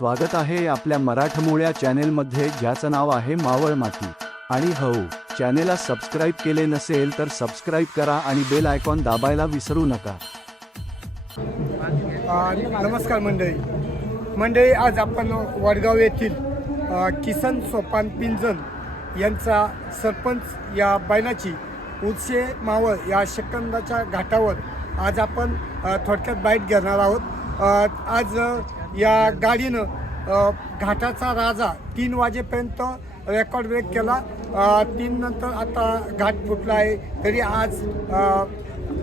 स्वागत आहे आपल्या मराठमोळ्या चॅनेलमध्ये ज्याचं नाव आहे मावळ माती. आणि हो चॅनेलला सबस्क्राईब केले नसेल तर सबस्क्राईब करा आणि बेल आयकॉन दाबायला विसरू नका. नमस्कार मंडळी. मंडळी आज आपण वडगाव येथील किसन सोपान पिंजन यांचा सरपंच या बैलाची उर्से मावळ या शकंदाच्या घाटावर आज आपण थोडक्यात बाईट घेणार आहोत. आज या गाडीनं घाटाचा राजा तीन वाजेपर्यंत रेकॉर्ड ब्रेक केला. तीन नंतर आता घाट फुटला आहे. तरी आज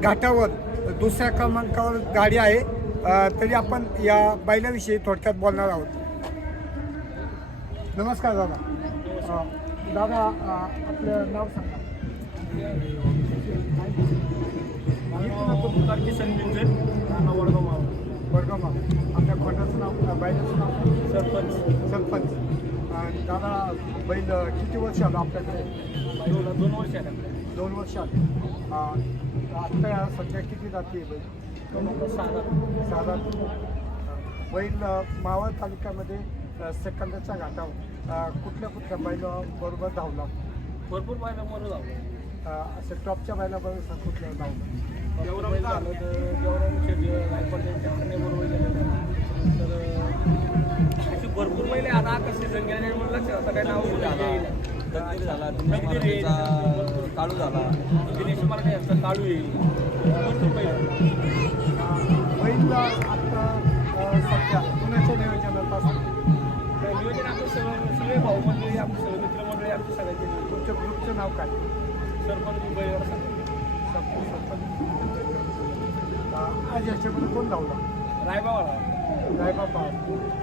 घाटावर दुसऱ्या क्रमांकावर गाडी आहे. तरी आपण या बैलाविषयी थोडक्यात बोलणार आहोत. नमस्कार दादा. दादा आपलं नाव सांगा. वडगाव आपल्या खोंडाचं नाव बैलाचं नाव? सरपंच. सरपंच. आणि दादा बैल किती वर्ष आलं आपल्याकडे? दोन दोन वर्ष आल्या दोन वर्ष आले. आत्ता सध्या किती जाती आहे बैल? सहा साधारण बैल मावळ तालुक्यामध्ये सेकंदाच्या घाटावर कुठल्या कुठल्या बैल बरोबर धावला? भरपूर झालं अ, असं टॉपच्या बैलाबरोबर कुठल्या धावला? जेवढं झालं तर गायकवाड त्यांच्या बरोबर गेलेलं तर अं, अशी भरपूर पहिले आता आकाश सीझन गेले म्हणून लक्षात आता काय नाव झाला मराठेचा काळू झाला. दिनेश मराठे यांचा काळू येईल. भरपूर बैल आता अ, सध्या पुण्याच्या नियोजनात असतो. नियोजन आपलं सगळं सगळे भाऊ मंडळी आपले सगळे मित्रमंडळी आमचे सगळ्यांचे. तुमच्या ग्रुपचं नाव काय? सरपंच मुंबईवर सांगतो सरपंच आज याच्यामध्ये कोण धावला रायबाबा रायबाबा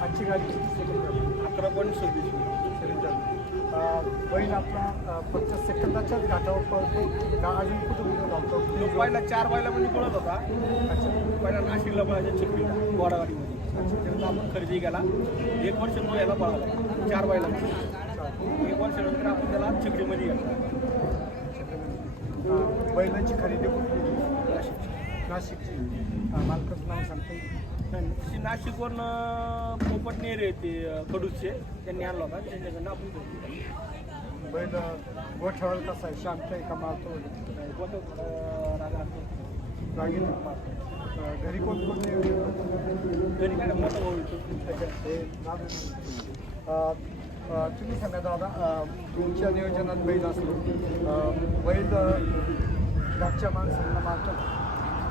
आजची गाडी अकरा पॉईंट सव्वीस बैल आपला पंचवीस सेकंदाच्याच घाटावर पळतो का अजून कुठं कुठं लावतो तो पहिला चार बायला म्हणजे पळत होता अच्छा पहिला नाशिकला पळायच्या चिखलीला गोडागाडीमध्ये त्यानंतर आपण खरेदी केला एक वर्ष तो याला पळाला. चार बायला एक वर्षानंतर आपण त्याला चिखलीमध्ये गेला. बैलाची खरेदी नाशिकची. अ, मालकाचं नाव सांगते नाशिकवरनं पोपट नेरे ते कडूचे त्यांनी आणला होता. त्यांच्याकडनं आपण. बैल गोठ्यावर कसा आहे? शांत आहे का मारतो थोडं रागा अ, घरी कोण कोण? घरी काय? मोठं भाऊ येतो. तुम्ही सांगा दादा तुमच्या नियोजनात बैल असतो अ, बैल घरच्या माणसांना मारतो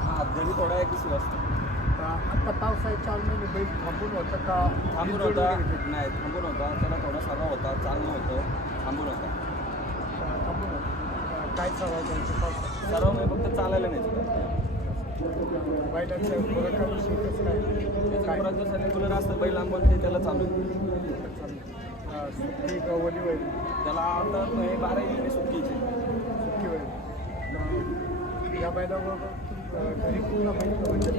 हा घरी थोडा एक दिवस असतो. आता पावसाळ्यात महिने बैल थांबून होतं का? थांबून होता? नाही थांबून होता. त्याला थोडा सराव होता चालणं होतं थांबून होता. थांबून होतं. काय चालू त्यांच्या पावसात सराव म्हणजे फक्त चालायला नाही बैलांच्या फरकाविषयी कसं काय? जसं रेग्युलर असतं बैल आंबून ते त्याला चालू. आहे. सुट्टी गवली वैरी त्याला आता हे बारा सुट्टीचे सुट्टी वैरी अ, या बैलाबरोबर घरी पूर्ण म्हणजे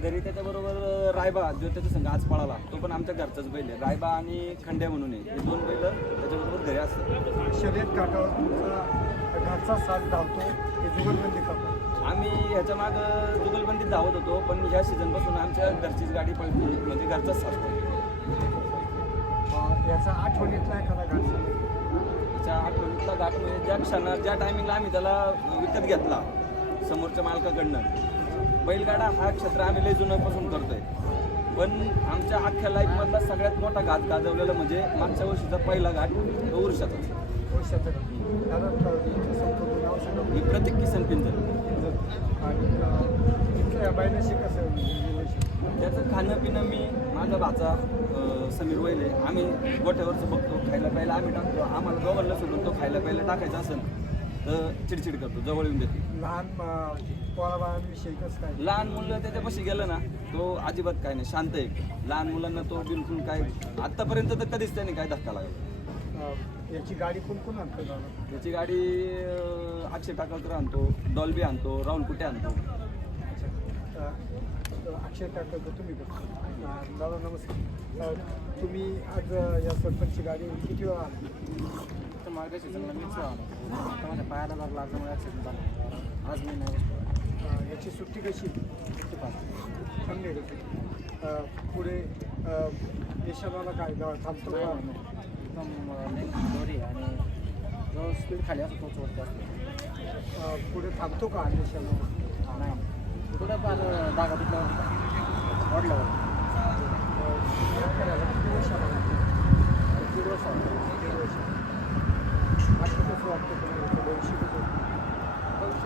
घरी त्याच्याबरोबर रायबा जो त्याच्या संघ आज पळाला तो पण आमच्या घरचाच बैल आहे. रायबा आणि खंड्या म्हणून आहे. हे दोन बैल त्याच्याबरोबर घरी असतात. शर्यत घाटावर तुमचा घरचा साथ धावतो हे जुगलबंदी करतो आम्ही ह्याच्या मागं जुगलबंदीत धावत होतो पण ह्या सीझनपासून आमच्या घरचीच गाडी पळते म्हणजे घरचाच साथ याचा आठवणीतला एखादा सांगा. त्याच्या आठवणीतला घाट म्हणजे ज्या क्षणात ज्या टायमिंगला आम्ही त्याला विकत घेतला समोरच्या मालकाकडनं. बैलगाडा हा क्षेत्र आम्ही लय जुन्यापासून करतोय. पण आमच्या अख्ख्या लाईफमधला सगळ्यात मोठा घात गाजवलेला म्हणजे मागच्या वर्षीचा पहिला घाट तो वर्षाचं सांगा. मी प्रत्येक किसन पिंजर. आणि? त्याचं खाणं पिणं मी माझा भाचा समीर वैले आम्ही गोठ्यावरचं बघतो खायला प्यायला आम्ही टाकतो. आम्हाला गव्हरला सोडून तो खायला प्यायला टाकायचा असेल तर चिडचिड करतो जवळ येऊन देतो. लहान पोराबाळांविषयी कसं काय? लहान मुलं त्याच्यापाशी गेलं ना तो अजिबात काय नाही शांत आहे. लहान मुलांना तो बिलकुल काय आत्तापर्यंत तर कधीच त्याने काय धक्का लागला याची गाडी कोण कोण आणतो त्याची गाडी अक्षय टाकाकर आणतो डॉल्बी आणतो राहुल कुठे आणतो. अक्षय टाकतो तुम्ही अ, दादा नमस्कार. तुम्ही आज या सरपंचची गाडी किती वेळा? तर मार्ग सीझनला मीच माझ्या पायाला जर लागल्यामुळे ॲक्सिडेंट झाला. आज मी नाही याची सुट्टी कशी? चांगली आहे का सुट्टी? अ, पुढे निशाणाला काय थांबतो एकदम दोरी आणि जो स्पीड खाली असतो तोच वरती असतो. पुढे थांबतो का निशाणा नाही. थोडंफार पण दागा वाढला ओढल्यावर दीड वर्ष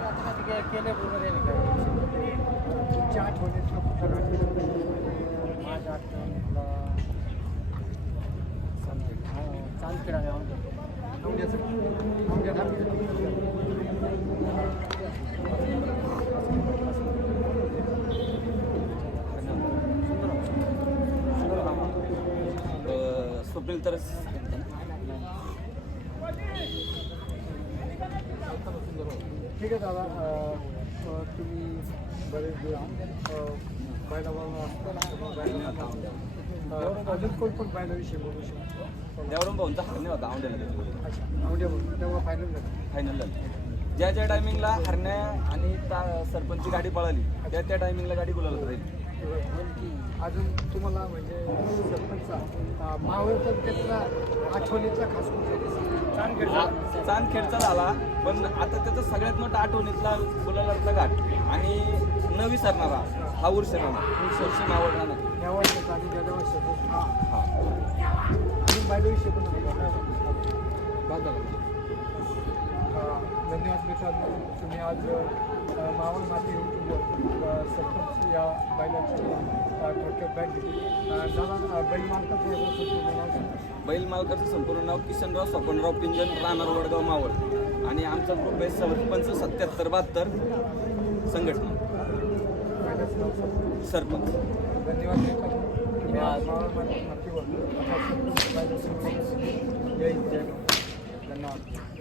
आता काय केले पूर्ण त्याने काय तुमच्या आठवणीतलं कुठं राहते माझ्या आठवणीतला चांदखेडा गाव नवड्याचं तर ठीक आहे दादा तुम्ही बरेच दिवस बैलाबाबा असताना अजून कोण कोण बैलाविषयी बोलू शकतो? देवरम भाऊंचा हरणे होता अच्छा नवड्यावर तेव्हा फायनल झालं. फायनलला ज्या ज्या टायमिंगला हरण्या आणि ता सरपंचची गाडी पळाली त्या त्या टायमिंगला गाडी गुलाला राहील. अजून तुम्हाला म्हणजे सरपंचचा मावळ तालुक्यातला आठवणीतला खास हा, चांदखेडचा झाला पण आता त्याचा सगळ्यात मोठा आठवणीतला गुलालातला घाट आणि न विसरणारा हा उर्ष राणा. उर्ष मावळ राणा. या वर्षाचा आणि गेल्या वर्षाचा हा. हा. अजून बैलाविषयी पण झाला धन्यवाद मित्रांनो तुम्ही आज मावळ माती यूट्यूबवर सरपंच या बैलाची थोडक्यात बॅग दादा अ, बैल मालकाचं. बैल मालकाचं संपूर्ण नाव किशनराव स्वपनराव पिंजन राहणार वडगाव मावळ. आणि आमचा ग्रुप आहे सरपंच सत्याहत्तर बहात्तर संघटना. सरपंच. धन्यवाद. धन्यवाद.